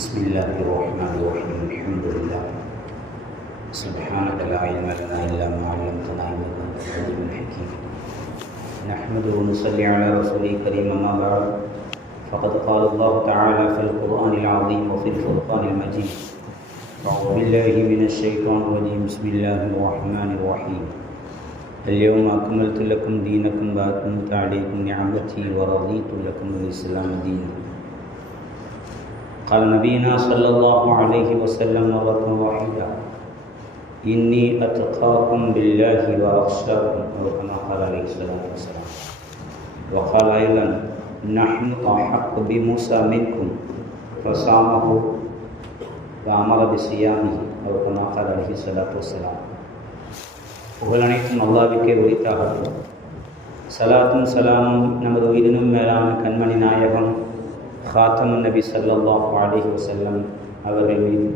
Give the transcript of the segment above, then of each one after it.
بسم الله الرحمن الرحيم الحمد لله سبحانك لا علم لنا إلا ما علمتنا إنك أنت العليم الحكيم نحمده ونصلي على رسوله الكريم أما بعد فقد قال الله تعالى في القرآن العظيم وفي الفرقان المجيد أعوذ بالله من الشيطان الرجيم بسم الله الرحمن الرحيم اليوم أكملت لكم دينكم وأتممت عليكم نعمتي ورضيت لكم الإسلام دينا قال نبينا صلى الله عليه وسلم مرة واحدة إني أتقاكم بالله وأخشاكم أو كما قال عليه الصلاة والسلام وقال أيضا نحن أحق بموسى منكم فصامه وأمر بصيامه أو كما قال عليه الصلاة والسلام புகழ் அனைத்தும் அல்லாஹ்வுக்கே உரித்தாகட்டும். சலாத்தும் சலாமும் நமது உயிரினும் மேலான கண்மணி நாயகம் ஹாத்தமுன் நபி ஸல்லல்லாஹு அலைஹி வஸல்லம் அவர்கள் மீது,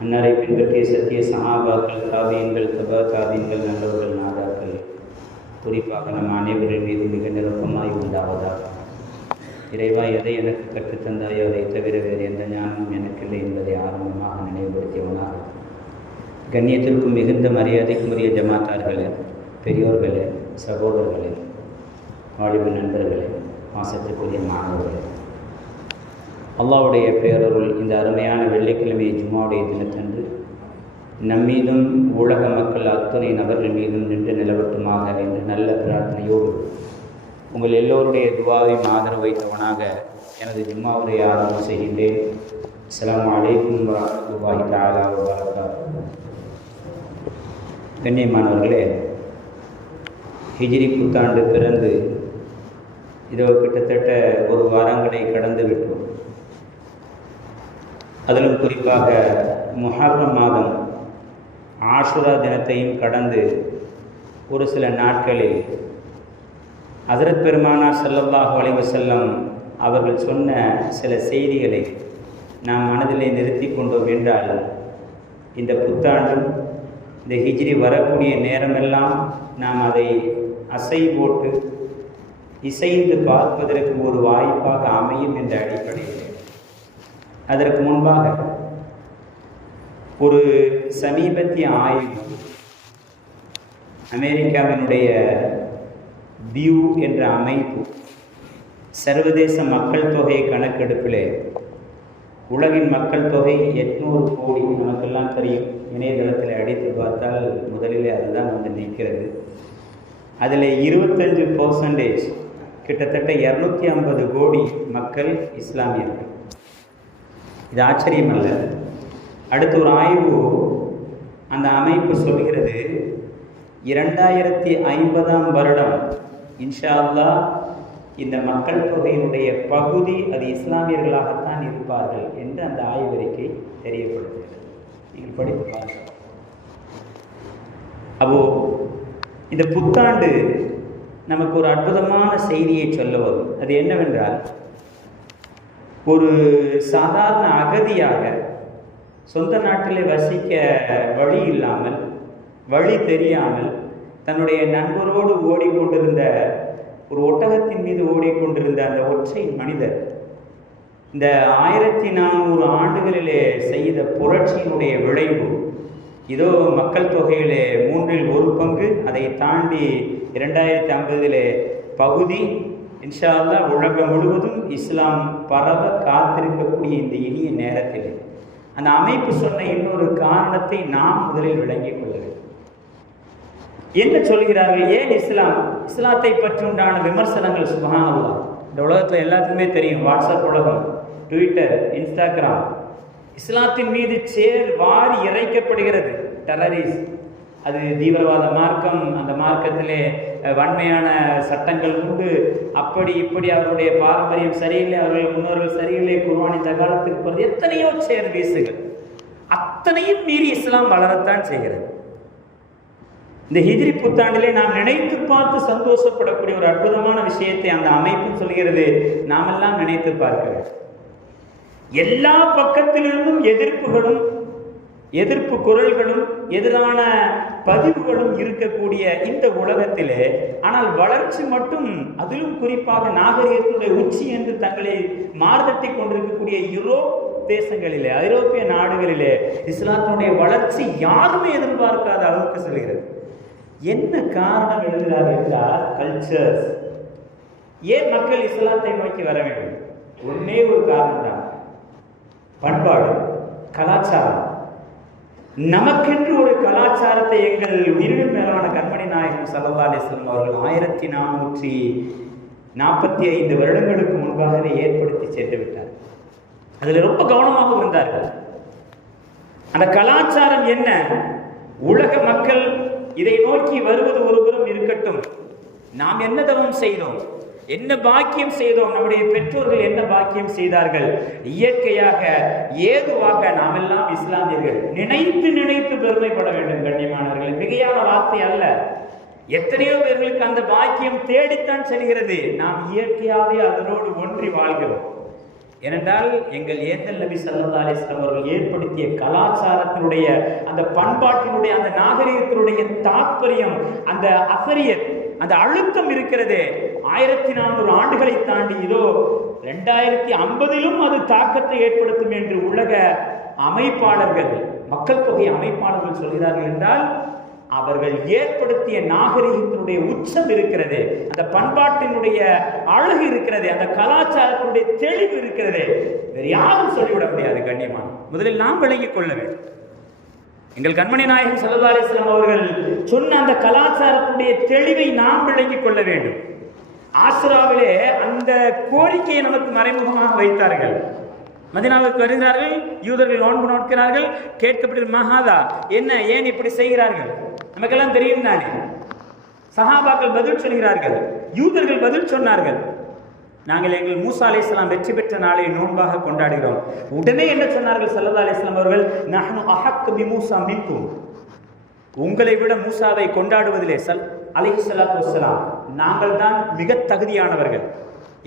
அன்னாரை பின்பற்றிய சத்திய சஹாபாக்கள், தாபீன்கள், தபா தாபீன்கள், நல்லவர்கள், நாதாக்கள், குறிப்பாக நம் அனைவரின் மீது மிக நெருக்கமாய் உண்டாவதாக. இறைவா, எதை எனக்கு கற்றுத்தந்தாயோ அதை தவிர வேறு எந்த ஞானமும் எனக்கில்லை என்பதை ஆரம்பமாக நினைவுபடுத்தியவனாக, கண்ணியத்திற்கும் மிகுந்த மரியாதைக்கும் உரிய ஜமாத்தார்களே, பெரியோர்களே, சகோதரர்களே, வாலிப நண்பர்களே, மாசத்திற்குரிய மாணவர்களே, அல்லாஹ்வுடைய பேரருள் இந்த அருமையான வெள்ளிக்கிழமை ஜும்மாவுடைய தினத்தன்று நம்மீதும் உலக மக்கள் அத்துணை நபர்கள் மீதும் நின்று நிலவட்டுமாக என்று நல்ல பிரார்த்தனையோடு உங்கள் எல்லோருடைய துவாவையும் ஆதரவு வைத்தவனாக எனது ஜும்மாவுடைய ஆரம்பம் செய்கின்றேன். அஸ்ஸலாமு அலைக்கும் வரஹ்மத்துல்லாஹி தஆலா வ பரகாத்துஹு. கண்ணியமானவர்களே, ஹிஜ்ரி புத்தாண்டு பிறந்து இதோ கிட்டத்தட்ட ஒரு வாரங்களை கடந்து விட்டோம். அதிலும் குறிப்பாக முஹர்ரம் மாதம் ஆஷுரா தினத்தையும் கடந்து ஒரு சில நாட்களில் ஹஸரத் பெருமானார் ஸல்லல்லாஹு அலைஹி வஸல்லம் அவர்கள் சொன்ன சில செய்திகளை நாம் மனதிலே நிறுத்தி கொண்டோம் என்றால், இந்த புத்தாண்டும் இந்த ஹிஜ்ரி வரக்கூடிய நேரமெல்லாம் நாம் அதை அசை போட்டு இசைந்து பார்ப்பதற்கு ஒரு வாய்ப்பாக அமையும் என்ற அடிப்படையில், அதற்கு முன்பாக ஒரு சமீபத்திய ஆய்வு அமெரிக்காவினுடைய வியூ என்ற அமைப்பு சர்வதேச மக்கள் தொகை கணக்கெடுப்பிலே உலகின் மக்கள் தொகை 800 கோடி, நமக்கெல்லாம் தெரியும். இணையதளத்தில் அடித்து பார்த்தால் முதலிலே அதுதான் வந்து நிற்கிறது. அதில் 25% கிட்டத்தட்ட 250 கோடி மக்கள் இஸ்லாமியர்கள். இது ஆச்சரியம் அல்ல. அடுத்த ஒரு ஆய்வு அந்த அமைப்பு சொல்கிறது, 2050ஆம் வருடம் இன்ஷா அல்லாஹ் இந்த மக்கள் தொகையினுடைய பகுதி அது இஸ்லாமியர்களாகத்தான் இருப்பார்கள் என்று அந்த ஆய்வறிக்கை தெரியப்படுகிறது. நீங்கள் படித்து பாருங்கள். அப்போ இந்த புத்தாண்டு நமக்கு ஒரு அற்புதமான செய்தியை சொல்ல வரும். அது என்னவென்றால், ஒரு சாதாரண அகதியாக சொந்த நாட்டிலே வசிக்க வழி இல்லாமல், வழி தெரியாமல், தன்னுடைய நண்பரோடு ஓடிக்கொண்டிருந்த ஒரு ஒட்டகத்தின் மீது ஓடிக்கொண்டிருந்த அந்த ஒற்றை மனிதர் இந்த 1400 ஆண்டுகளிலே செய்த புரட்சியினுடைய விளைவு இதோ மக்கள் தொகையிலே 1/3, அதை தாண்டி 2050 பகுதி இன்ஷா அல்லாஹ் உலகம் முழுவதும் இஸ்லாம் பரவ காத்திருக்கக்கூடிய இந்த இனிய நேரத்தில் அந்த அமைப்பு சொன்ன இன்னொரு காரணத்தை நாம் முதலில் விளங்கிக் கொள்ள வேண்டும். என்ன சொல்கிறார்கள்? ஏன் இஸ்லாத்தை பற்றி உண்டான விமர்சனங்கள் சுப்ஹானல்லாஹ் இந்த உலகத்தில் எல்லாத்துக்குமே தெரியும். வாட்ஸ்அப் உலகம், ட்விட்டர், இன்ஸ்டாகிராம், இஸ்லாத்தின் மீது வாரி இறைக்கப்படுகிறது. டெரரிஸ்ட், அது தீவிரவாத மார்க்கம், அந்த மார்க்கத்திலே வன்மையான சட்டங்கள் உண்டு, அப்படி இப்படி அவருடைய பாரம்பரியம் சரியில்லை, அவர்கள் முன்னோர்கள் சரியில்லை, குர்ஆன் இந்த காலத்துக்கு போகிறது, எத்தனையோ வீசுகள், அத்தனையும் மீறி இஸ்லாம் வளரத்தான் செய்கிறது. இந்த ஹிஜ்ரி புத்தாண்டிலே நாம் நினைத்து பார்த்து சந்தோஷப்படக்கூடிய ஒரு அற்புதமான விஷயத்தை அந்த அமைப்பு சொல்கிறது. நாமெல்லாம் நினைத்து பார்க்கிறோம். எல்லா பக்கத்திலிருந்தும் எதிர்ப்புகளும், எதிர்ப்பு குரல்களும், எதிரான பதிவுகளும் இருக்கக்கூடிய இந்த உலகத்திலே, ஆனால் வளர்ச்சி மட்டும், அதிலும் குறிப்பாக நாகரிகத்தினுடைய உச்சி என்று தங்களை மார்தட்டி கொண்டிருக்கக்கூடிய யூரோப் தேசங்களிலே, ஐரோப்பிய நாடுகளிலே இஸ்லாத்தினுடைய வளர்ச்சி யாருமே எதிர்பார்க்காத அளவுக்கு செல்கிறது. என்ன காரணம் எழுதுகிறார் என்றால் கல்ச்சர்ஸ். ஏன் மக்கள் இஸ்லாத்தை நோக்கி வர வேண்டும்? ஒன்னே ஒரு காரணம் தான், பண்பாடு, கலாச்சாரம். நமக்கென்று ஒரு கலாச்சாரத்தை எங்கள் உயிரின் மேலான கண்மணி நாயகம் ஸல்லல்லாஹு அலைஹி வஸல்லம் அவர்கள் 1445 வருடங்களுக்கு முன்பாகவே ஏற்படுத்தி சென்று விட்டார். அதில் ரொம்ப கவனமாக இருந்தார்கள். அந்த கலாச்சாரம் என்ன? உலக மக்கள் இதை நோக்கி வருவது ஒருபுறம் இருக்கட்டும், நாம் என்ன தவம் செய்தோம், என்ன பாக்கியம் செய்தோம், நம்முடைய பெற்றோர்கள் என்ன பாக்கியம் செய்தார்கள், இயற்கையாக ஏதுவாக நாம் எல்லாம் இஸ்லாமியர்கள் நினைத்து நினைத்து பெருமைப்பட வேண்டும். கண்ணியமானவர்கள், மிகையான வார்த்தை அல்ல. எத்தனையோ பேர்களுக்கு அந்த பாக்கியம் தேடித்தான் செல்கிறது. நாம் இயற்கையாகவே அதனோடு ஒன்றி வாழ்கிறோம். ஏனென்றால் எங்கள் ஏந்தல் நபி ஸல்லல்லாஹு அலைஹி வஸல்லம் அவர்கள் ஏற்படுத்திய கலாச்சாரத்தினுடைய, அந்த பண்பாட்டினுடைய, அந்த நாகரிகத்தினுடைய தாற்பயம், அந்த அசரியத், அந்த அழுத்தம் இருக்கிறதே, 1400 ஆண்டுகளை தாண்டி இதோ 2050 அது தாக்கத்தை ஏற்படுத்தும் என்று உலக அமைப்பாளர்கள், மக்கள் தொகை அமைப்பாளர்கள் சொல்கிறார்கள் என்றால் அவர்கள் ஏற்படுத்திய நாகரிகத்தினுடைய உச்சம் இருக்கிறது, அந்த பண்பாட்டினுடைய அழகு இருக்கிறது, அந்த கலாச்சாரத்தினுடைய தெளிவு இருக்கிறது, வேறு யாரும் சொல்லிவிட முடியாது. கண்ணியமான முதலில் நாம் விளங்கிக் கொள்ள வேண்டும். எங்கள் கண்மணி நாயகம் ஸல்லல்லாஹு அலைஹி வஸல்லம் அவர்கள் சொன்ன அந்த கலாச்சாரத்துடைய தெளிவை நாம் விளங்கிக் கொள்ள வேண்டும். ஆஸ்ராவிலே அந்த கோரிக்கையை நமக்கு மறைமுகமாக வைத்தார்கள். மதீனாவுக்கு வருகிறார்கள், யூதர்கள் நோன்பு நோக்கிறார்கள், கேட்கப்பட்ட மகாதா என்ன, ஏன் இப்படி செய்கிறார்கள், நமக்கெல்லாம் தெரியும் தானே. சஹாபாக்கள் பதில் சொல்கிறார்கள், யூதர்கள் பதில் சொன்னார்கள், நாங்கள் எங்கள் மூசா அலைஹிஸ்ஸலாம் வெற்றி பெற்ற நாளை நோன்பாக கொண்டாடுகிறோம். உடனே என்ன சொன்னார்கள் ஸல்லல்லாஹு அலைஹி வஸல்லம் அவர்கள், நஹ்னு அஹக் பி மூசா மின்கும், உங்களை விட மூசாவை கொண்டாடுவதிலே அலைஹிஸ்ஸலாத்து வஸ்ஸலாம் நாங்கள் தான் மிக தகுதியானவர்கள்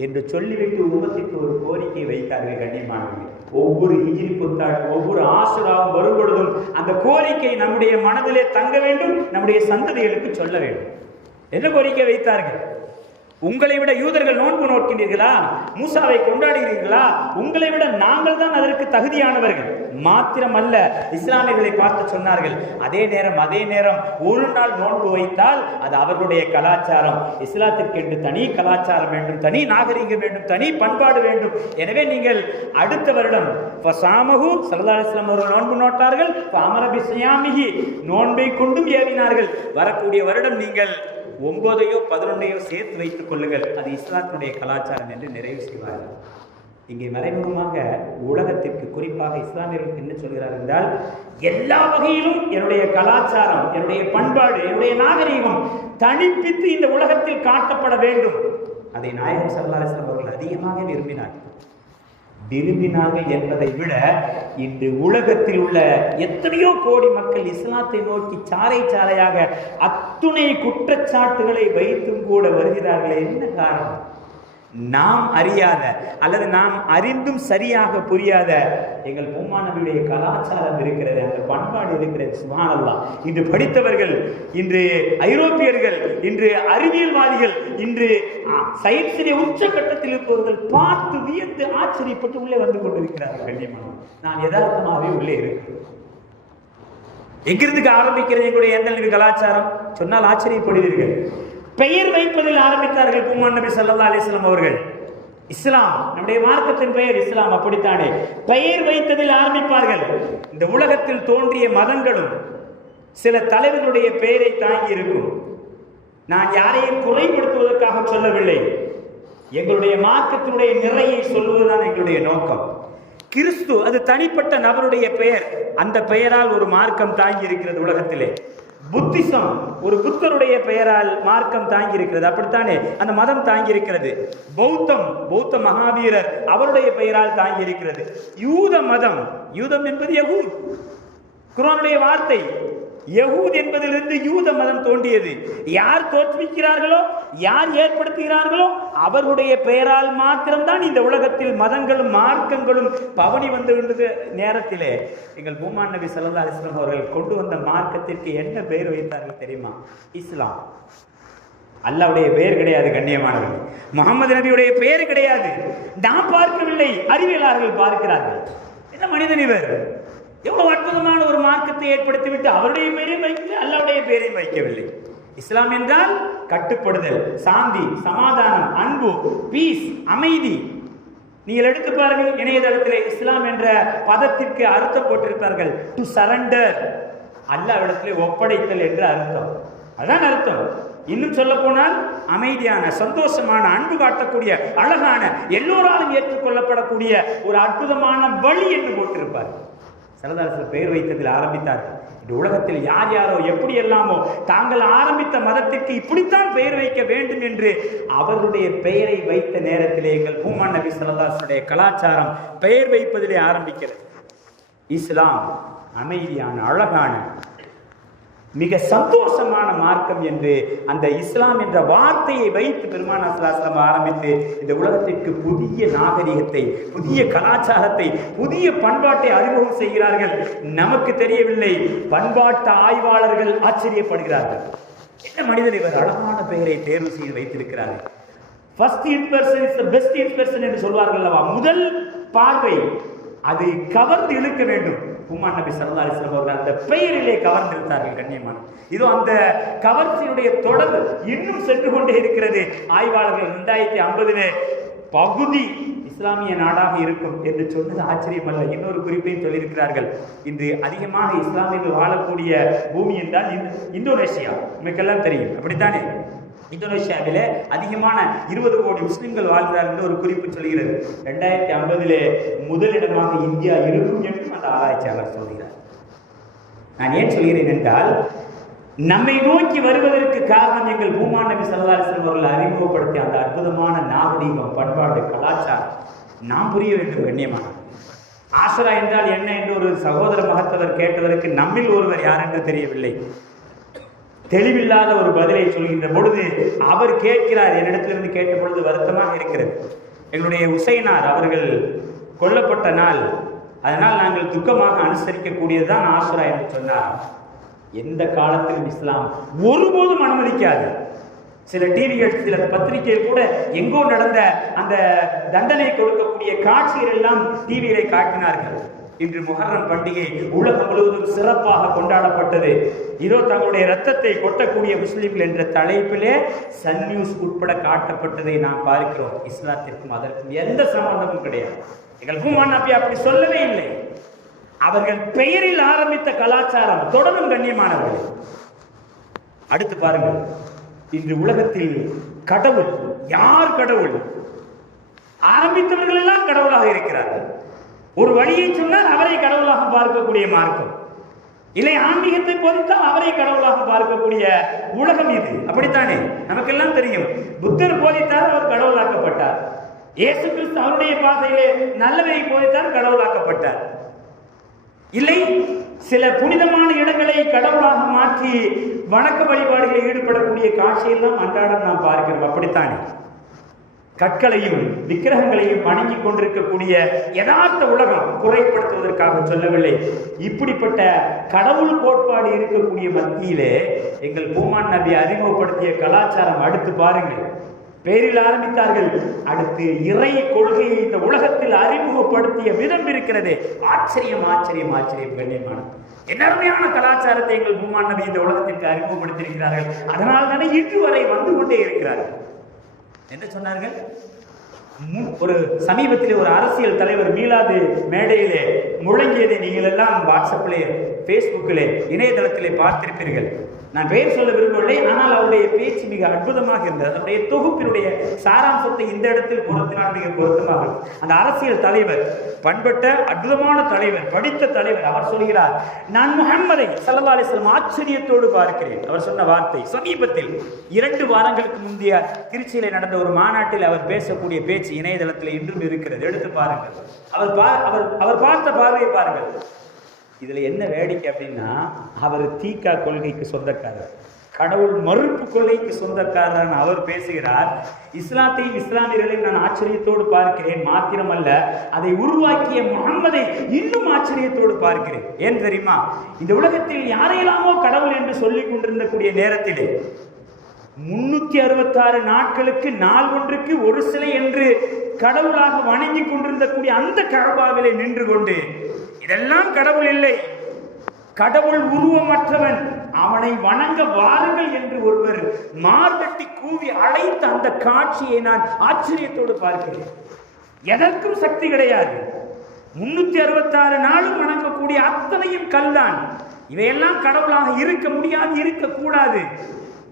என்று சொல்லிவிட்டு உம்மத்திற்கு ஒரு கோரிக்கை வைத்தார்கள். கண்ணியமானவர்கள், ஒவ்வொரு ஹிஜ்ரி புத்தாண்டு, ஒவ்வொரு ஆசுராவும் வரும் பொழுதும் அந்த கோரிக்கை நம்முடைய மனதிலே தங்க வேண்டும், நம்முடைய சந்ததிகளுக்கு சொல்ல வேண்டும். என்ன கோரிக்கை வைத்தார்கள்? உங்களை விட யூதர்கள் நோன்பு நோக்கின்றீர்களா, மூசாவை கொண்டாடுகிறீர்களா, உங்களை விட நாங்கள் தான் அதற்கு தகுதியானவர்கள். மாத்திரமல்ல, இஸ்லாமியர்களை பார்த்து சொன்னார்கள், அதே நேரம் ஒரு நாள் நோன்பு வைத்தால் அது அவர்களுடைய கலாச்சாரம். இஸ்லாத்திற்கு தனி கலாச்சாரம் வேண்டும், தனி நாகரிகம் வேண்டும், தனி பண்பாடு வேண்டும். எனவே நீங்கள் அடுத்த வருடம் ஸல்லல்லாஹு அலைஹி வஸல்லம் அவர்கள் நோன்பு நோட்டார்கள், நோன்பை கொண்டும் ஏவினார்கள். வரக்கூடிய வருடம் நீங்கள் 9யோ 11யோ சேர்த்து வைத்துக் கொள்ளுங்கள், அது இஸ்லாத்தினுடைய கலாச்சாரம் என்று நிறைவு செய்வார்கள். இங்கே மறைமுகமாக உலகத்திற்கு, குறிப்பாக இஸ்லாமியர்களுக்கு என்ன சொல்கிறார் என்றால், எல்லா வகையிலும் என்னுடைய கலாச்சாரம், என்னுடைய பண்பாடு, என்னுடைய நாகரீகம் தனிப்பித்து இந்த உலகத்தில் காட்டப்பட வேண்டும். அதை நாயகம் ஸல்லல்லாஹு அலைஹி வஸல்லம் அவர்கள் அதிகமாக விரும்பினார்கள் என்பதை விட இன்று உலகத்தில் உள்ள எத்தனையோ கோடி மக்கள் இஸ்லாத்தை நோக்கி சாலை சாலையாக அத்துணை குற்றச்சாட்டுகளை வைத்தும் கூட வருகிறார்களே. என்ன காரணம்? நாம் அறியாத அல்லது நாம் அறிந்தும் சரியாக புரியாத எங்கள் பூமானவியுடைய கலாச்சாரம் இருக்கிறது, அந்த பண்பாடு இருக்கிறது. சுப்ஹானல்லாஹ், இன்று படித்தவர்கள், இன்று ஐரோப்பியர்கள், இன்று அறிவியல்வாதிகள், இன்று சயின்ஸிலே உச்சகட்டத்தில் இருப்பவர்கள் பார்த்து வியந்து ஆச்சரியப்பட்டு உள்ளே வந்து கொண்டிருக்கிறார்கள். கண்ணியமான நான் யதார்த்தமாகவே உள்ளே இருக்கிறேன். எங்கிருந்து ஆரம்பிக்கிறது எங்களுடைய எந்த கலாச்சாரம் சொன்னால் ஆச்சரியப்படுவீர்கள். பெயர் வைப்பதில் ஆரம்பித்தார்கள் பூமான் நபி ஸல்லல்லாஹு அலைஹி வஸல்லம் அவர்கள். இஸ்லாம், நம்முடைய மார்க்கத்தின் பெயர் இஸ்லாம், அப்படித்தானே பெயர் வைத்ததில் ஆரம்பிப்பார்கள். இந்த உலகத்தில் தோன்றிய மதங்களும் சில தலைவர்களுடைய பெயரை தாங்கி இருக்கும். நான் யாரையும் குறைப்படுத்துவதற்காக சொல்லவில்லை, எங்களுடைய மார்க்கத்தினுடைய நிறையை சொல்வதுதான் எங்களுடைய நோக்கம். கிறிஸ்து அது தனிப்பட்ட நபருடைய பெயர், அந்த பெயரால் ஒரு மார்க்கம் தாங்கி இருக்கிறது உலகத்திலே. புத்திசம் ஒரு புத்தருடைய பெயரால் மார்க்கம் தாங்கி இருக்கிறது, அப்படித்தானே அந்த மதம் தாங்கி இருக்கிறது. பௌத்த மகாவீரர் அவருடைய பெயரால் தாங்கி இருக்கிறது. யூத மதம், யூதம் என்பது யகூத், குர்ஆனுடைய வார்த்தை. யகூத் என்பதிலிருந்து யூத மதம் தோன்றியது. யார் தோற்றுவிக்கிறார்களோ, யார் ஏற்படுத்துகிறார்களோ அவர்களுடைய பெயரால் மாத்திரம்தான் இந்த உலகத்தில் மதங்களும் மார்க்கங்களும் பவனி வந்து நேரத்திலே எங்கள் பூமான் நபி ஸல்லல்லாஹு அலைஹி வஸல்லம் அவர்கள் கொண்டு வந்த மார்க்கத்திற்கு என்ன பெயர் வைத்தார்கள் தெரியுமா? இஸ்லாம். அல்லாஹ்வுடைய பெயர் கிடையாது கண்ணியமானவர்கள், முகமது நபியுடைய பெயர் கிடையாது. நாம் பார்க்கவில்லை, அறிவியலாளர்கள் பார்க்கிறார்கள். என்ன மனிதன் இவர்! எவ்வளவு அற்புதமான ஒரு மார்க்கத்தை ஏற்படுத்திவிட்டு அவருடைய பேரையும் வைக்கவில்லை, அல்லாஹ்வுடைய பேரையும் வைக்கவில்லை. இஸ்லாம் என்றால் கட்டுப்படுதல், சாந்தி, சமாதானம், அன்பு, பீஸ், அமைதி. நீங்கள் எடுத்து பாருங்கள், இணையதளத்தில் இஸ்லாம் என்ற பதத்திற்கு அர்த்தம் போட்டிருப்பார்கள். டு சரண்டர், அல்லாஹ்விடத்திலே ஒப்படைத்தல் என்று அர்த்தம். அதான் அர்த்தம். இன்னும் சொல்ல போனால் அமைதியான, சந்தோஷமான, அன்பு காட்டக்கூடிய, அழகான, எல்லோராலும் ஏற்றுக்கொள்ளப்படக்கூடிய ஒரு அற்புதமான வழி என்று போட்டிருப்பார். சரதாரசர் பெயர் வைத்ததில் ஆரம்பித்தார்கள். இந்த உலகத்தில் யார் யாரோ எப்படி எல்லாமோ தாங்கள் ஆரம்பித்த மதத்திற்கு இப்படித்தான் பெயர் வைக்க வேண்டும் என்று அவருடைய பெயரை வைத்த நேரத்திலே எங்கள் பூமான் நபி ஸல்லல்லாஹு கலாச்சாரம் பெயர் வைப்பதிலே ஆரம்பிக்கிறது. இஸ்லாம் அமைதியான, அழகான, மிக சந்தோஷமான மார்க்கம் என்று அந்த இஸ்லாம் என்ற வார்த்தையை வைத்து பெருமானார் ஸல்லல்லாஹு அலைஹி வஸல்லம் ஆரம்பித்து இந்த உலகத்திற்கு புதிய நாகரிகத்தை, புதிய கலாச்சாரத்தை, புதிய பண்பாட்டை அறிமுகம் செய்கிறார்கள். நமக்கு தெரியவில்லை, பண்பாட்டு ஆய்வாளர்கள் ஆச்சரியப்படுகிறார்கள். என்ன மனிதர் இவர்! அழகான பெயரை தேர்வு செய்து வைத்திருக்கிறார்கள். ஃபர்ஸ்ட் இம்பர்சன் இஸ் தி பெஸ்ட் இம்பர்சன் என்று சொல்வார்கள் அல்லவா? முதல் பார்வை அதை கவர்ந்து இழுக்க வேண்டும். பூமான் நபி ஸல்லல்லாஹு அலைஹி வஸல்லம் அவர்கள் அந்த பெயரிலே கவர்ந்திருந்தார்கள். கண்ணியமான இதோ அந்த கவர்ச்சியுடைய தொடர் இன்னும் சென்று கொண்டே இருக்கிறது. ஆய்வாளர்கள் 2050 பகுதி இஸ்லாமிய நாடாக இருக்கும் என்று சொன்னது ஆச்சரியம் அல்ல. இன்னொரு குறிப்பையும் சொல்லியிருக்கிறார்கள். இன்று அதிகமாக இஸ்லாமியர்கள் வாழக்கூடிய பூமி என்றால் இந்தோனேஷியா. நமக்கெல்லாம் தெரியும், அப்படித்தானே? இந்தோனேஷியாவிலே அதிகமான 20 கோடி முஸ்லிம்கள் வாழ்கிறார் என்று ஒரு குறிப்பு சொல்கிறது. 2050 முதலிடமாக இந்தியா இருக்கும் என்று அந்த ஆராய்ச்சியாளர் சொல்கிறார். நான் ஏன் சொல்கிறேன் என்றால், நம்மை நோக்கி வருவதற்கு காரணம் எங்கள் பூமான் நபி ஸல்லல்லாஹு அலைஹி வஸல்லம் அவர்கள் அறிமுகப்படுத்திய அந்த அற்புதமான நாகரீகம், பண்பாடு, கலாச்சாரம் நாம் புரிய வேண்டும். கண்ணியமான ஆஷுரா என்றால் என்ன என்று ஒரு சகோதர மகத்தவர் கேட்டதற்கு நம்மில் ஒருவர் யார் என்று தெரியவில்லை. தெளிவில்லாத ஒரு பதிலை சொல்கின்ற பொழுது அவர் கேட்கிறார். என்னிடத்திலிருந்து கேட்ட பொழுது வருத்தமாக இருக்கிறது. எங்களுடைய உசைனார் அவர்கள் கொல்லப்பட்ட நாள், அதனால் நாங்கள் துக்கமாக அனுசரிக்கக்கூடியதுதான் ஆஷுரா என்று சொன்னார். எந்த காலத்திலும் இஸ்லாம் ஒருபோதும் அனுமதிக்காது. சில டிவிகள், சில பத்திரிகைகள் கூட எங்கோ நடந்த அந்த தண்டனை கொடுக்கக்கூடிய காட்சிகள் எல்லாம் டிவியிலே காட்டினார்கள். இன்று முஹர்ரம் பண்டிகை உலகம் முழுவதும் சிறப்பாக கொண்டாடப்பட்டது. இதோ தங்களுடைய இரத்தத்தை கொட்டக்கூடிய முஸ்லிம்கள் என்ற தலைப்பிலே சன் நியூஸ் உட்பட காட்டப்பட்டதை நாம் பார்க்கிறோம். இஸ்லாத்திற்கும் அதற்கும் எந்த சம்பந்தமும் கிடையாது. எங்கள் பூமான் நபி அப்படி சொல்லவே இல்லை. அவர்கள் பெயரில் ஆரம்பித்த கலாச்சாரம் தொடரும். கண்ணியமானவர்கள், அடுத்து பாருங்கள், இன்று உலகத்தில் கடவுள் யார்? கடவுள் ஆரம்பித்தவர்கள் எல்லாம் கடவுளாக இருக்கிறார்கள். ஒரு வழியை சொன்னால் அவரை கடவுளாக பார்க்கக்கூடிய மார்க்கம், இல்லை ஆன்மீகத்தை போதித்தால் அவரை கடவுளாக பார்க்கக்கூடிய உலகம் இது. அப்படித்தானே? நமக்கெல்லாம் தெரியும். புத்தர் போதித்தார், அவர் கடவுளாக்கப்பட்டார். இயேசு கிறிஸ்து அவருடைய பாதையிலே நல்லவை போதித்தார், கடவுளாக்கப்பட்டார். இல்லை, சில புனிதமான இடங்களை கடவுளாக மாற்றி வணக்க வழிபாடுகளில் ஈடுபடக்கூடிய காட்சியெல்லாம் அன்றாடம் நாம் பார்க்கிறோம். அப்படித்தானே? கற்களையும் விக்கிரகங்களையும் வணங்கி கொண்டிருக்கக்கூடிய யதார்த்த உலகம், குறைப்படுத்துவதற்காக சொல்லவில்லை. இப்படிப்பட்ட கடவுள் கோட்பாடு இருக்கக்கூடிய மத்தியிலே எங்கள் பூமான் நபி அறிமுகப்படுத்திய கலாச்சாரம் அடுத்து பாருங்கள். பெயரில் ஆரம்பித்தார்கள், அடுத்து இறை கொள்கையை இந்த உலகத்தில் அறிமுகப்படுத்திய விதம் இருக்கிறது. ஆச்சரியம், ஆச்சரியம், ஆச்சரியம். கண்ணியமான என்ன அருமையான கலாச்சாரத்தை எங்கள் பூமான் நபி இந்த உலகத்திற்கு அறிமுகப்படுத்தியிருக்கிறார்கள். அதனால் தானே இன்று வரை வந்து கொண்டே இருக்கிறார்கள். என்ன சொன்னார்கள்? ஒரு சமீபத்திலே ஒரு அரசியல் தலைவர் மீலாது மேடையிலே முழங்கியதை நீங்கள் எல்லாம் வாட்ஸ்அப்பிலே, பேஸ்புக்கிலே, இணையதளத்திலே பார்த்திருப்பீர்கள். நான் பெயர் சொல்ல விரும்பவில்லை, ஆனால் அவருடைய பேச்சு மிக அற்புதமாக இருந்தது. அதனுடைய தொகுப்பினுடைய சாராம்சத்தை இந்த இடத்தில் பொருத்தினால் மிக பொருத்தமாக. அந்த அரசியல் தலைவர், பண்பட்ட அற்புதமான தலைவர், படித்த தலைவர், அவர் சொல்கிறார், நான் முஹம்மதை ஸல்லல்லாஹு அலைஹி வஸல்லம் ஆச்சரியத்தோடு பார்க்கிறேன். அவர் சொன்ன வார்த்தை சமீபத்தில் 2 வாரங்களுக்கு முந்தைய திருச்சியிலே நடந்த ஒரு மாநாட்டில் அவர் பேசக்கூடிய பேச்சு இணையதளத்தில் இன்றும் இருக்கிறது. எடுத்து பாருங்கள். அவர் பார்த்த பார்வையை பாருங்கள். இதுல என்ன வேடிக்கை அப்படின்னா, அவர் தீகா கொள்கைக்கு சொந்தக்காரர், கடவுள் மறுப்பு கொள்கைக்கு சொந்தக்காரர். அவர் பேசுகிறார், இஸ்லாத்தையும் இஸ்லாமியர்களையும் நான் ஆச்சரியத்தோடு பார்க்கிறேன், மாத்திரமல்ல அதை உருவாக்கிய முஹம்மதை இன்னும் ஆச்சரியத்தோடு பார்க்கிறேன். ஏன் தெரியுமா? இந்த உலகத்தில் யாரையெல்லாமோ கடவுள் என்று சொல்லிக் கொண்டிருந்தக்கூடிய நேரத்திலே 366 நாட்களுக்கு நாள் ஒன்றுக்கு ஒரு சிலை என்று கடவுளாக வணங்கி கொண்டிருந்தக்கூடிய அந்த கஅபாவிலே நின்று கொண்டு இதெல்லாம் கடவுள் இல்லை, கடவுள் உருவமற்றவன், அவனை வணங்க வாருங்கள் என்று ஒருவர் மார்கட்டி கூவி அழைத்த அந்த காட்சியை நான் ஆச்சரியத்தோடு பார்க்கிறேன். எதற்கும் சக்தி கிடையாது. 366 நாளும் வணங்கக்கூடிய அத்தனையும் கல்தான். இவையெல்லாம் கடவுளாக இருக்க முடியாது, இருக்கக்கூடாது.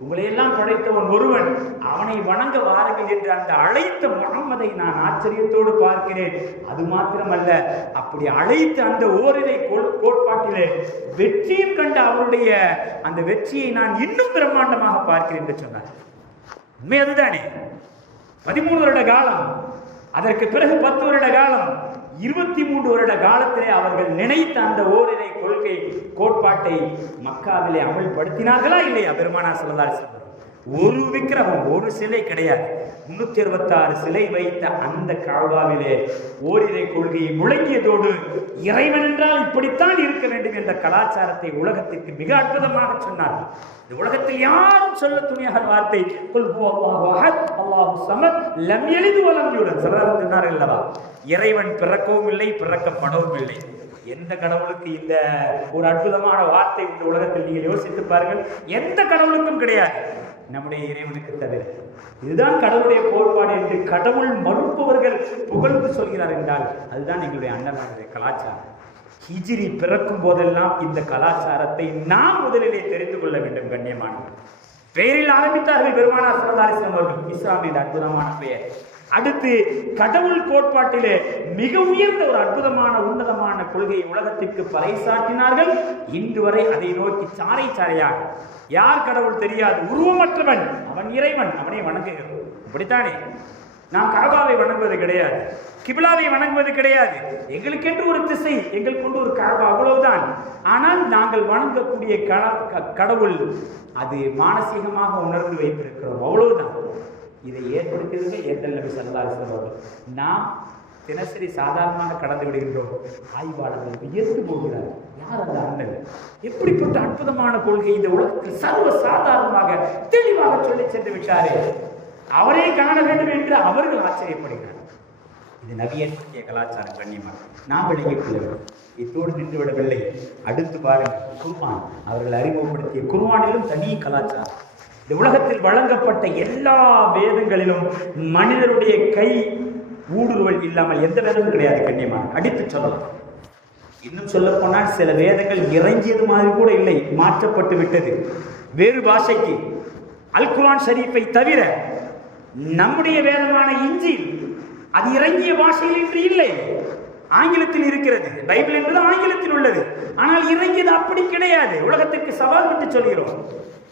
உங்களையெல்லாம் படைத்தவன் ஒருவன், அவனை வணங்க வாருங்கள் என்று அந்த அழைத்த முகம்மதை நான் ஆச்சரியத்தோடு பார்க்கிறேன். அது மாத்திரமல்ல, அப்படி அழைத்த அந்த ஓரிரை கோட்பாட்டிலே வெற்றியும் கண்ட அவருடைய அந்த வெற்றியை நான் இன்னும் பிரம்மாண்டமாக பார்க்கிறேன் என்று சொன்னார். உண்மை அதுதானே. 13 வருட காலம், அதற்கு பிறகு 10 வருட காலம், 23 வருட காலத்திலே அவர்கள் நினைத்த அந்த ஓரிரை கொள்கை கோட்பாட்டை மக்காவிலே அமல்படுத்தினார்களா இல்லையா? பெருமானார் ஸல்லல்லாஹு அலைஹி வஸல்லம் ஒரு விக்கிரகம், ஒரு சிலை கிடையாது. 366 சிலை வைத்த அந்த காபாவிலே ஓரிரை கொள்கையை முழங்கியதோடு இறைவன் என்றால் இப்படித்தான் இருக்க வேண்டும் என்ற கலாச்சாரத்தை உலகத்திற்கு மிக அற்புதமாக சொன்னார்கள். இந்த உலகத்தில் யாரும் சொல்ல துணியாத வார்த்தை சொன்னார்கள் அல்லவா? இறைவன் பிறக்கவும் இல்லை, பிறக்கப்படவும் இல்லை. எந்த கடவுளுக்கு இந்த ஒரு அற்புதமான வார்த்தை இந்த உலகத்தில் நீங்கள் யோசித்து பாருங்கள். எந்த கடவுளுக்கும் கிடையாது, நம்முடைய இறைவனுக்கு தவிர. இதுதான் கடவுளுடைய கோட்பாடு என்று கடவுள் மறுப்பவர்கள் புகழ்ந்து சொல்கிறார் என்றால் அதுதான் எங்களுடைய அண்ணனுடைய கலாச்சாரம். ஹிஜ்ரி பிறக்கும் போதெல்லாம் இந்த கலாச்சாரத்தை நாம் முதலிலே தெரிந்து கொள்ள வேண்டும். கண்ணியமானவர் பெயரில் ஆரம்பித்தார்கள் பெருமானார் ஸல்லல்லாஹு அலைஹி வஸல்லம் அவர்கள். இஸ்லாம் என்ற அற்புதமான பெயர். அடுத்து கடவுள் கோட்பாட்டிலே மிக உயர்ந்த ஒரு அற்புதமான உன்னதமான கொள்கையை உலகத்திற்கு பறைசாற்றினார்கள். இன்று வரை அதை நோக்கி சாறை சாறையாக யார் கடவுள் தெரியாது, உருவமற்றவன், அவன் இறைவன், அவனை வணங்குகிறோம். இப்படித்தானே நாம் காபாவை வணங்குவது கிடையாது, கிபிலாவை வணங்குவது கிடையாது. எங்களுக்கென்று ஒரு திசை, எங்களுக்கு கொண்டு ஒரு காபா, அவ்வளவுதான். ஆனால் நாங்கள் வணங்கக்கூடிய கடவுள் அது மானசீகமாக உணர்ந்து வைத்திருக்கிறோம், அவ்வளவுதான். இதை ஏற்படுத்தியது ஏத்தல் நபி ஸல்லல்லாஹு அலைஹி வஸல்லம் அவர்கள். நாம் தினசரி சாதாரணமாக கடந்து விடுகின்றோம். ஆய்வாளர்கள் வியந்து போகிறார், யார் அந்த அண்ணன், எப்படிப்பட்ட அற்புதமான கொள்கை இந்த உலகத்தில் சர்வ சாதாரணமாக தெளிவாக சொல்லி சென்று விட்டாரே, அவரே காண வேண்டும் என்று அவர்கள் ஆச்சரியப்படுகிறார். இது நபியேற்ற கலாச்சாரம். கண்ணியமாக நாம் விளங்கிக் கொள்ள வேண்டும். இத்தோடு நின்றுவிடவில்லை. அடுத்து பாருங்கள், குர்ஆன். அவர்கள் அறிமுகப்படுத்திய குர்ஆனிலும் தனி கலாச்சாரம். இந்த உலகத்தில் வழங்கப்பட்ட எல்லா வேதங்களிலும் மனிதருடைய கை ஊடுருவல் இல்லாமல் எந்த வேதமும் கிடையாது. கண்ணியமாக அடித்து சொல்லலாம். இன்னும் சொல்ல போனால் சில வேதங்கள் இறங்கியது மாதிரி கூட இல்லை, மாற்றப்பட்டு விட்டது வேறு பாஷைக்கு. அல் குர்ஆன் ஷரீஃபை தவிர நம்முடைய வேதமான இஞ்சில் அது இறங்கிய பாஷையில் இன்று இல்லை, ஆங்கிலத்தில் இருக்கிறது. பைபிள் என்பது ஆங்கிலத்தில் உள்ளது, ஆனால் இறங்கியது அப்படி கிடையாது. உலகத்திற்கு சவால் விட்டு சொல்கிறோம்.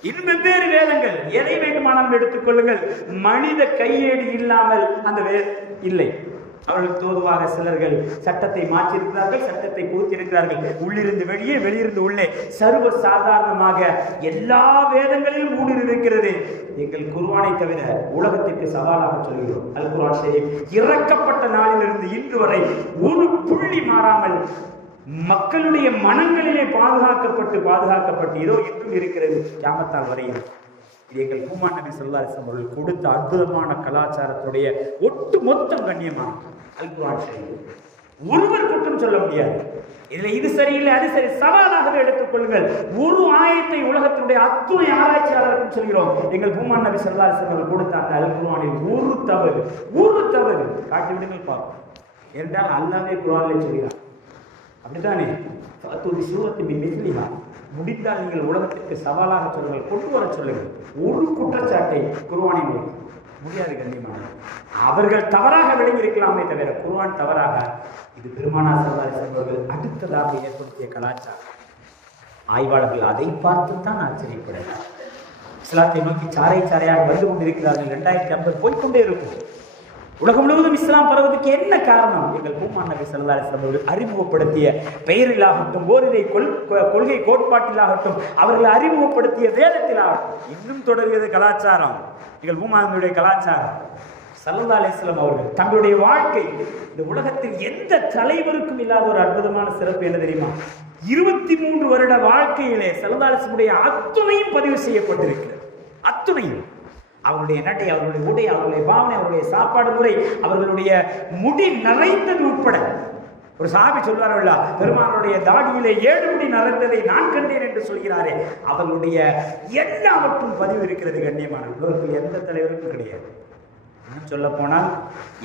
இன்னும் வெவ்வேறு வேதங்கள், எதை வேண்டுமானாலும் எடுத்துக்கொள்ளுங்கள், மனித கையேடு இல்லாமல் அந்த இல்லை. அவர்களுக்கு தோதுவாக சிலர்கள் சட்டத்தை மாற்றியிருக்கிறார்கள், சட்டத்தை பூத்திருக்கிறார்கள். உள்ளிருந்து வெளியே, வெளியிருந்து உள்ளே, சர்வ சாதாரணமாக எல்லா வேதங்களிலும் ஊடுருவிருக்கிறது. எங்கள் குர்ஆனை தவிர உலகத்திற்கு சவாலாக சொல்கிறோம். அல் குர்ஆன் ஷரீஃப் இறக்கப்பட்ட நாளிலிருந்து இன்று வரை ஒரு புள்ளி மாறாமல் மக்களுடைய மனங்களிலே பாதுகாக்கப்பட்டு இதோ இன்றும் இருக்கிறது, கியாமத்தால் வரையும். இது எங்கள் பூமான் நபி ஸல்லல்லாஹு அலைஹி வஸல்லம் அவர்கள் கொடுத்த அற்புதமான கலாச்சாரத்துடைய ஒட்டு மொத்தம். கண்ணியமான அல் குர்ஆன் ஷரீஃப் ஒருவர் குற்றம் சொல்ல முடியாது. இதில் இது சரியில்லை, அது சரி, சவாலாகவே எடுத்துக்கொள்ளுங்கள். ஒரு ஆயத்தை உலகத்தினுடைய அத்துணை ஆராய்ச்சியாளருக்கும் சொல்கிறோம். எங்கள் பூமான் நபி ஸல்லல்லாஹு அலைஹி வஸல்லம் கொடுத்த அந்த அல் குர்ஆனில் ஒரு தவறு காட்டி விடுங்கள் பார்ப்போம். என்றால் அல்லாஹ்வே குர்ஆனில் சொல்கிறார், அப்படித்தானே? முடிந்தால் நீங்கள் உலகத்திற்கு சவாலாக சொல்லுங்கள், கொண்டு வர சொல்லுங்கள். ஒரு குற்றச்சாட்டை குர்ஆனில் வைக்க முடியாது. கண்ணியமான அவர்கள் தவறாக விளங்கியிருக்கலாமே தவிர குர்ஆன் தவறாக. இது பெருமானார் ஸல்லல்லாஹு அலைஹி வஸல்லம் அவர்கள் அடுத்ததாக ஏற்படுத்திய கலாச்சாரம். ஆய்வாளர்கள் அதை பார்த்துத்தான் ஆச்சரியப்படுகிறார். இஸ்லாத்தை நோக்கி சாறையாக வந்து கொண்டிருக்கிறார்கள். 2050 போய்கொண்டே இருக்கும். உலகம் முழுவதும் இஸ்லாம் பரவதுக்கு என்ன காரணம்? எங்கள் பூமான் நபி ஸல்லல்லாஹு அலைஹி வஸல்லம் அவர்கள் அறிமுகப்படுத்திய பெயரிலாகட்டும், ஓரிரை கொள்கை கோட்பாட்டிலாகட்டும், அவர்கள் அறிமுகப்படுத்திய வேதத்திலாகட்டும், இன்னும் தொடர்கிறது கலாச்சாரம். எங்கள் பூமானுடைய கலாச்சாரம். ஸல்லல்லாஹு அலைஹி வஸல்லம் அவர்கள் தங்களுடைய வாழ்க்கை இந்த உலகத்தில் எந்த தலைவருக்கும் இல்லாத ஒரு அற்புதமான சிறப்பு என்ன தெரியுமா? 23 வருட வாழ்க்கையிலே ஸல்லல்லாஹு அலைஹி வஸல்லம் அத்துணையும் பதிவு செய்யப்பட்டிருக்கிறது. அத்துணையும் அவர்களுடைய நடை, அவர்களுடைய உடை, அவர்களுடைய பாவனை, அவர்களுடைய சாப்பாடு முறை, அவர்களுடைய முடி நரைத்தது உட்பட ஒரு சஹாபி சொல்வார்களா, பெருமானுடைய தாடியிலே 7 முடி நகர்ந்ததை நான் கண்டேன் என்று சொல்கிறாரே, அவர்களுடைய எல்லாவற்றும் பதிவு இருக்கிறது. கண்ணியமான உலகத்தில் எந்த தலைவருக்கும் கிடையாது. சொல்ல போனால்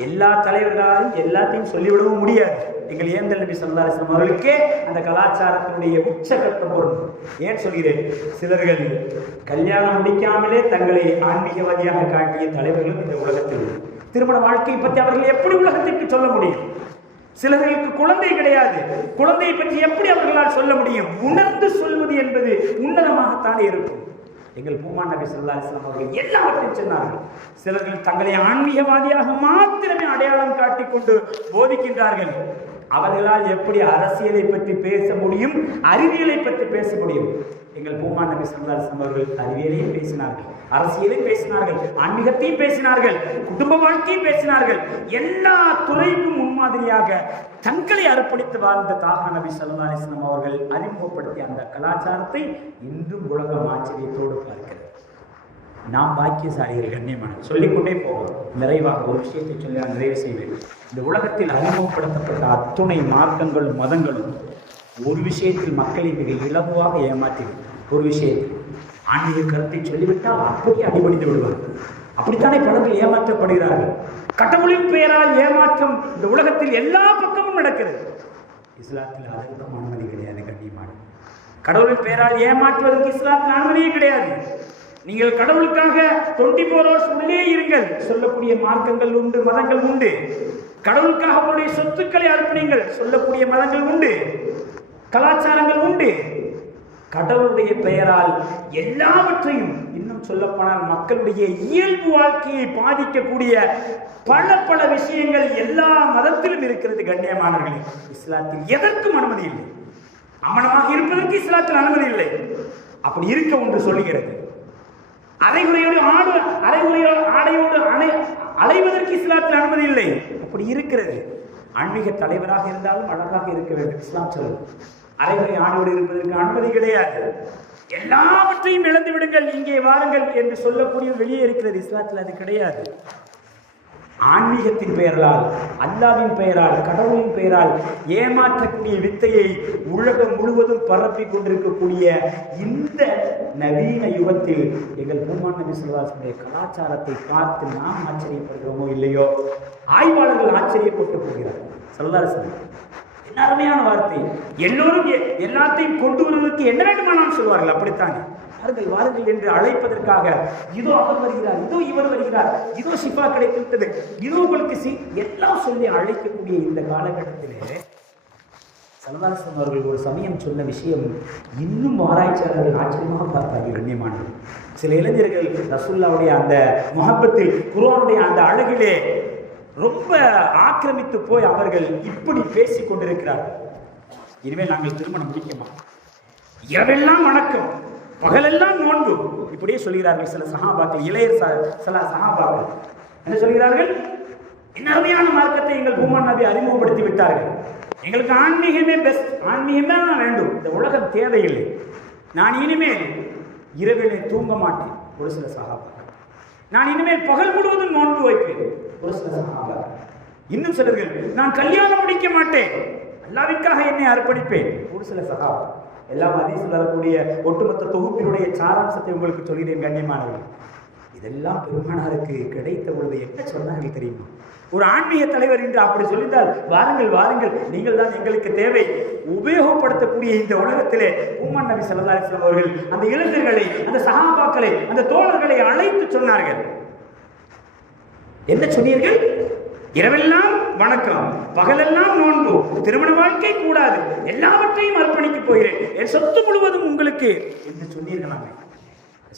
எல்லா தலைவர்களாலும் எல்லாத்தையும் சொல்லிவிடவும் முடியாது. எங்கள் ஏந்தல் நபி ஸல்லல்லாஹு அலைஹி வஸல்லம் அவர்களுக்கே அந்த கலாச்சாரத்தினுடைய உச்சகட்டம் பொருள். ஏன் சொல்கிறேன், சிலர்கள் கல்யாணம் முடிக்காமலே தங்களை ஆன்மீகவாதியாக காட்டிய தலைவர்களும் இந்த உலகத்தில். திருமண வாழ்க்கையை பற்றி அவர்கள் எப்படி உலகத்திற்கு சொல்ல முடியும்? சிலர்களுக்கு குழந்தை கிடையாது, குழந்தையை பற்றி எப்படி அவர்களால் சொல்ல முடியும்? உணர்ந்து சொல்வது என்பது உன்னதமாகத்தானே இருக்கும். எங்கள் பூமான் நபி ஸல்லல்லாஹு அலைஹி வஸல்லம் அவர்கள் எல்லாவற்றையும் சொன்னார்கள். சிலர்கள் தங்களை ஆன்மீகவாதியாக மாத்திரமே அடையாளம் காட்டிக்கொண்டு போதிக்கின்றார்கள். அவர்களால் எப்படி அரசியலை பற்றி பேச முடியும், அறிவியலை பற்றி பேச முடியும்? எங்கள் பூமான் நபி ஸல்லல்லாஹு அலைஹி வஸல்லம் அவர்கள் அறிவியலையும் பேசினார்கள், அரசியலையும் பேசினார்கள், ஆன்மீகத்தையும் பேசினார்கள், குடும்ப வாழ்க்கையும் பேசினார்கள். எல்லா துறைக்கும் முன்மாதிரியாக தங்களை அர்ப்பணித்து வாழ்ந்த தாஹா நபி ஸல்லல்லாஹு அலைஹி வஸல்லம் அவர்கள் அறிமுகப்படுத்திய அந்த கலாச்சாரத்தை இன்றும் உலகம் ஆச்சரியத்தோடு பார்க்கிறது. நாம் பாக்கியசாலிகள். கண்ணியமான சொல்லிக்கொண்டே போவோம். நிறைவாக ஒரு விஷயத்தை சொல்லி நான் நிறைவு செய்வேன். இந்த உலகத்தில் அறிமுகப்படுத்தப்பட்ட அத்துணை மார்க்கங்களும் மதங்களும் ஒரு விஷயத்தில் மக்களை மிக இலகுவாக ஏமாற்றிவிடும். ஒரு விஷயத்தில் ஆன்மீக கருத்தை சொல்லிவிட்டால் அப்படியே அடிபணிந்து விடுவார்கள். அப்படித்தானே பலர்கள் ஏமாற்றப்படுகிறார்கள். கடவுளின் பெயரால் ஏமாற்றம் இந்த உலகத்தில் எல்லா பக்கமும் நடக்கிறது. இஸ்லாத்தில் அதற்கும் அனுமதி கிடையாது. கண்ணியமான கடவுளின் பெயரால் ஏமாற்றுவதற்கு இஸ்லாத்தில் அனுமதியே கிடையாது. நீங்கள் கடவுளுக்காக 24 hours உள்ளே இருங்கள் சொல்லக்கூடிய மார்க்கங்கள் உண்டு, மதங்கள் உண்டு. கடவுளுக்காக உங்களுடைய சொத்துக்களை அர்ப்பணிங்கள் சொல்லக்கூடிய மதங்கள் உண்டு, கலாச்சாரங்கள் உண்டு. கடவுளுடைய பெயரால் எல்லாவற்றையும், இன்னும் சொல்லப்போனால் மக்களுடைய இயல்பு வாழ்க்கையை பாதிக்கக்கூடிய பல விஷயங்கள் எல்லா மதத்திலும் இருக்கிறது. கண்ணியமானவர்களே, இஸ்லாத்தில் எதற்கும் அனுமதி இல்லை. அமனமாக இருப்பதற்கு இஸ்லாத்தில் அனுமதி இல்லை. அப்படி இருக்க ஒன்று சொல்லுகிறது. அரைகுறையோடு ஆடையோடு அலைவதற்கு இஸ்லாத்தில் அனுமதி இல்லை. அப்படி இருக்கிறது. ஆன்மீக தலைவராக இருந்தாலும் அழகாக இருக்க வேண்டும். இஸ்லாம் சொல்லும் அரைகுறை ஆடையோடு இருப்பதற்கு அனுமதி கிடையாது. எல்லாவற்றையும் இழந்து விடுங்கள், இங்கே வாருங்கள் என்று சொல்லக்கூடிய வெளியே இருக்கிறது. இஸ்லாத்தில் அது கிடையாது. ஆன்மீகத்தின் பெயரால், அல்லாஹ்வின் பெயரால், கடவுளின் பெயரால் ஏமாற்றக்கூடிய வித்தையை உலகம் முழுவதும் பரப்பி கொண்டிருக்கக்கூடிய இந்த நவீன யுகத்தில் எங்கள் பூமான் நபி ஸல்லல்லாஹு அலைஹி வஸல்லம் கலாச்சாரத்தை பார்த்து நாம் ஆச்சரியப்படுகிறோமோ இல்லையோ, ஆய்வாளர்கள் ஆச்சரியப்பட்டு போகிறார்கள். ஸல்லல்லாஹு அலைஹி வஸல்லம் என்ன அருமையான வார்த்தை. எல்லோரும் எல்லாத்தையும் கொண்டு வருவதற்கு என்ன வேண்டுமானாலும் சொல்வார்கள். அப்படித்தானே வாருங்கள் வாருங்கள் என்று அழைப்பதற்காக இதோ அவர் வருகிறார், இதோ இவர் வருகிறார், இதோ ஷிஃபா கிடைக்கின்றது, இதோ உங்களுக்கு எல்லாம் சொல்லி அழைக்கக்கூடிய இந்த காலகட்டத்திலே ஸல்லல்லாஹு அலைஹி வஸல்லம் அவர்கள் ஒரு சமயம் சொன்ன விஷயம் இன்னும் ஆராய்ச்சியாளர்கள் ஆச்சரியமாக பார்த்தார்கள். கண்ணியமானது. சில இளைஞர்கள் ரசூலுல்லாஹ்வுடைய அந்த முஹப்பத்தில், குர்ஆனுடைய அந்த அழகிலே ரொம்ப ஆக்கிரமித்து போய் அவர்கள் இப்படி பேசிக் கொண்டிருக்கிறார்கள். இனிமேல் நாங்கள் திருமணம் முடிக்க மாட்டோம், இரவெல்லாம் வணக்கம், பகலெல்லாம் நோன்பு, இப்படியே சொல்கிறார்கள் சில சஹாபாக்கள். இளையர் சில சஹாபாக்கள் என்ன சொல்கிறார்கள்? என்ன அருமையான மார்க்கத்தை எங்கள் பூமான் நபி அறிமுகப்படுத்தி விட்டார்கள். எங்களுக்கு ஆன்மீகமே பெஸ்ட், ஆன்மீகமே வேண்டும், இந்த உலகம் தேவையில்லை, நான் இனிமேல் இரவிலே தூங்க மாட்டேன். ஒரு சில சஹாபாக்கள். நான் இனிமேல் பகல் முழுவதும் நோன்பு வைப்பேன். ஒரு சில சஹாபாக்கள். இன்னும் சிலர்கள், நான் கல்யாணம் முடிக்க மாட்டேன், அல்லாஹ்விற்காக என்னை அர்ப்பணிப்பேன். ஒரு சில சஹாபாக்கள். எல்லாம் ஹதீஸில் வரக்கூடிய ஒட்டுமொத்த தொகுப்பினுடைய சாராம்சத்தை உங்களுக்கு சொல்கிறேன். கண்ணியமானவர்கள், இதெல்லாம் பெருமானாருக்கு கிடைத்த பொழுது என்ன சொன்னார்கள் தெரியுமா? ஒரு ஆன்மீக தலைவர் என்று அப்படி சொல்லிட்டால், வாருங்கள் வாருங்கள், நீங்கள் தான் எங்களுக்கு தேவை, உபயோகப்படுத்தக்கூடிய இந்த உலகத்திலே பூமான் நபி ஸல்லல்லாஹு அலைஹி வஸல்லம் அவர்கள் அந்த இளைஞர்களை, அந்த சஹாபாக்களை, அந்த தோழர்களை அழைத்து சொன்னார்கள். என்ன சொன்னீர்கள்? இரவெல்லாம் வணக்கம், பகலெல்லாம் நோன்பு, திருமண வாழ்க்கை கூடாது, எல்லாவற்றையும் அர்ப்பணிக்க போகிறேன், என் சொத்து முழுவதும் உங்களுக்கு என்று சொன்னீர்களாங்க.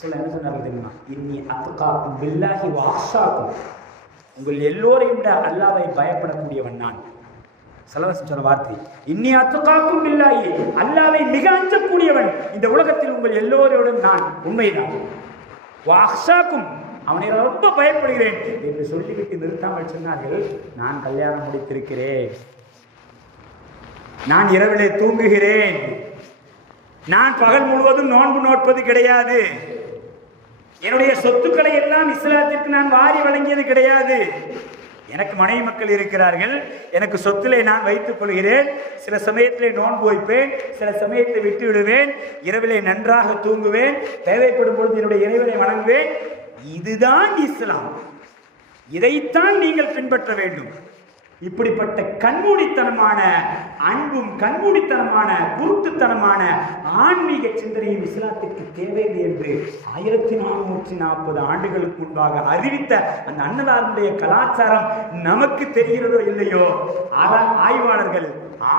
சொல்ல என்ன சொன்னார்கள் தெரியுமா? இன்னி அத்காக்கும் பில்லாஹி வ அக்ஷாக்கும், உங்கள் எல்லோரையும் விட அல்லாஹ்வை பயப்படக்கூடியவன் நான். ஸல்லல்லாஹு சொன்ன வார்த்தை இன்னி அத்காக்கும் பில்லாஹி, அல்லாஹ்வை மிக அஞ்சக்கூடியவன் இந்த உலகத்தில் உங்கள் எல்லோரோடும் நான். உண்மைதான். வ அக்ஷாக்கும், அவனை ரொம்ப பயப்படுகிறேன் என்று சொல்லிவிட்டு நிறுத்தாமல் சொன்னார்கள், நான் கல்யாணம் முடித்திருக்கிறேன், நான் இரவிலே தூங்குகிறேன், நான் பகல் முழுவதும் நோன்பு நோட்பது கிடையாது, என்னுடைய சொத்துக்களை எல்லாம் இஸ்லாத்திற்கு நான் வாரி வழங்கியது கிடையாது, எனக்கு மனைவி மக்கள் இருக்கிறார்கள், எனக்கு சொத்திலே நான் வைத்துக் கொள்கிறேன், சில சமயத்திலே நோன்பு வைப்பேன், சில சமயத்தை விட்டு விடுவேன், இரவிலே நன்றாக தூங்குவேன், தேவைப்படும் பொழுது என்னுடைய இறைவனை வணங்குவேன். இதுதான் இஸ்லாம். இதைத்தான் நீங்கள் பின்பற்ற வேண்டும். இப்படிப்பட்ட கண்மூடித்தனமான அன்பும் கண்மூடித்தனமான குருட்டுத்தனமான ஆன்மீக சிந்தனையும் இஸ்லாத்திற்கு தேவையில்லை என்று 1440 ஆண்டுகளுக்கு முன்பாக அறிவித்த அந்த அன்னலாருடைய கலாச்சாரம் நமக்கு தெரிகிறதோ இல்லையோ, ஆய்வாளர்கள்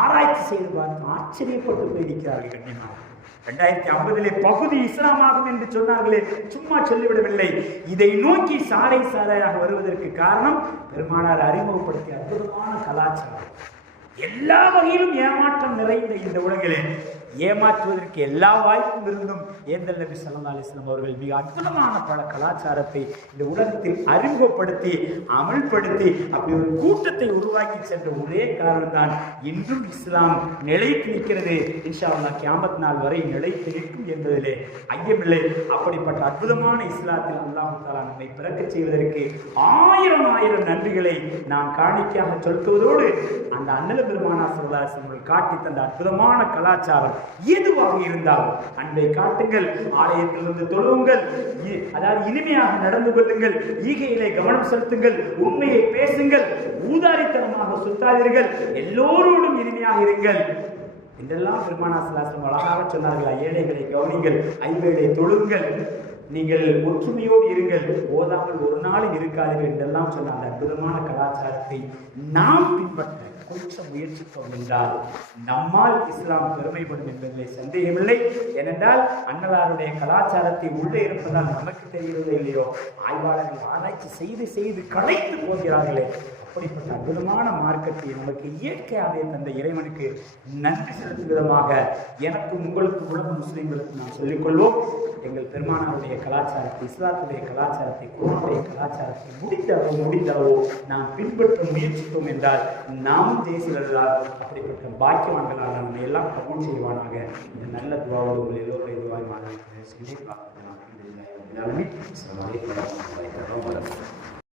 ஆராய்ச்சி செய்து பார்த்து ஆச்சரியப்பட்டு போயிருக்கிறார்கள். கண்ணியமாக 2050 பகுதி இஸ்லாமாகும் என்று சொன்னார்களே, சும்மா சொல்லிவிடவில்லை. இதை நோக்கி சாரை சாரையாக வருவதற்கு காரணம் பெருமானார் அறிமுகப்படுத்திய அற்புதமான கலாச்சாரம். எல்லா வகையிலும் ஏமாற்றம் நிறைந்த இந்த உலகிலே ஏமாற்றுவதற்கு எல்லா வாய்ப்பும் இருந்தும் ஏந்தல் நபி ஸல்லல்லாஹு அலைஹி வஸல்லம் அவர்கள் மிக அற்புதமான பல கலாச்சாரத்தை இந்த உலகத்தில் அறிமுகப்படுத்தி அமல்படுத்தி அப்படி ஒரு கூட்டத்தை உருவாக்கி சென்ற ஒரே காரணம்தான் இன்றும் இஸ்லாம் நிலைத்து நிற்கிறது. இன்ஷா அல்லாஹ் கியாமத் நாள் வரை நிலைத்து நிற்கும் என்பதிலே ஐயமில்லை. அப்படிப்பட்ட அற்புதமான இஸ்லாத்தில் அல்லாஹ் தஆலா நம்மை பிறக்கச் செய்வதற்கு ஆயிரம் ஆயிரம் நன்றிகளை நாம் காணிக்கையாக செலுத்துவதோடு அந்த அன்னல பெருமானார் ஸல்லல்லாஹு அலைஹி வஸல்லம் காட்டி தந்த அற்புதமான கலாச்சாரம் எதுவாக இருந்தாலும் அன்பை காட்டுங்கள், ஆலயத்திலிருந்து தொழுவுங்கள், அதாவது இனிமையாக நடந்து கொள்ளுங்கள், ஈகையிலே கவனம் செலுத்துங்கள், உண்மையை பேசுங்கள், ஊதாரித்தனமாக சுத்தாதீர்கள், எல்லோரோடும் இனிமையாக இருங்கள் என்றெல்லாம் பெருமானார் ஸல்லல்லாஹு அலைஹி வஸல்லம் அழகாக சொன்னார்கள். ஏழைகளை கவனிங்கள், ஐவேளை தொழுங்கள், நீங்கள் ஒற்றுமையோடு இருங்கள், ஓதாமல் ஒரு நாளும் இருக்காதீர்கள் என்றெல்லாம் சொன்ன அந்த அற்புதமான கலாச்சாரத்தை நாம் பின்பற்ற கொஞ்சம் முயற்சித்தோம் என்றால் நம்மால் இஸ்லாம் பெருமைப்படும் என்பதிலே சந்தேகமில்லை. ஏனென்றால் அன்னலாருடைய கலாச்சாரத்தை உள்ளே இருப்பதால் நமக்கு தெரிகிறதோ இல்லையோ, ஆய்வாளர்கள் ஆராய்ச்சி செய்து செய்து களைத்து போகிறார்களே. அப்படிப்பட்ட அற்புதமான மார்க்கத்தை நமக்கு இயற்கையாகவே தந்த இறைவனுக்கு நன்றி செலுத்தும் விதமாக எனக்கும் உங்களுக்கும் உலக முஸ்லிம்களுக்கு நாம் சொல்லிக்கொள்வோம். எங்கள் பெருமானாருடைய கலாச்சாரத்தை, இஸ்லாத்துடைய கலாச்சாரத்தை, குர்ஆனுடைய கலாச்சாரத்தை முடிந்தளவோ நாம் பின்பற்ற முயற்சித்தோம் என்றால் நாமும் ஜெயிசிலர்களால் அப்படிப்பட்ட பாக்கியவான்களால் நம்ம எல்லாம் கபூல் செய்வானாக. இந்த நல்ல துவாவோடு உங்கள் எல்லோருடைய துவாய் மாணவர்கள் சொல்லி பார்க்கலாம்.